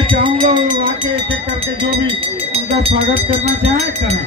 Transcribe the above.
मैं चाहूंगा वो आके एक एक करके जो भी उनका स्वागत करना चाहे करें।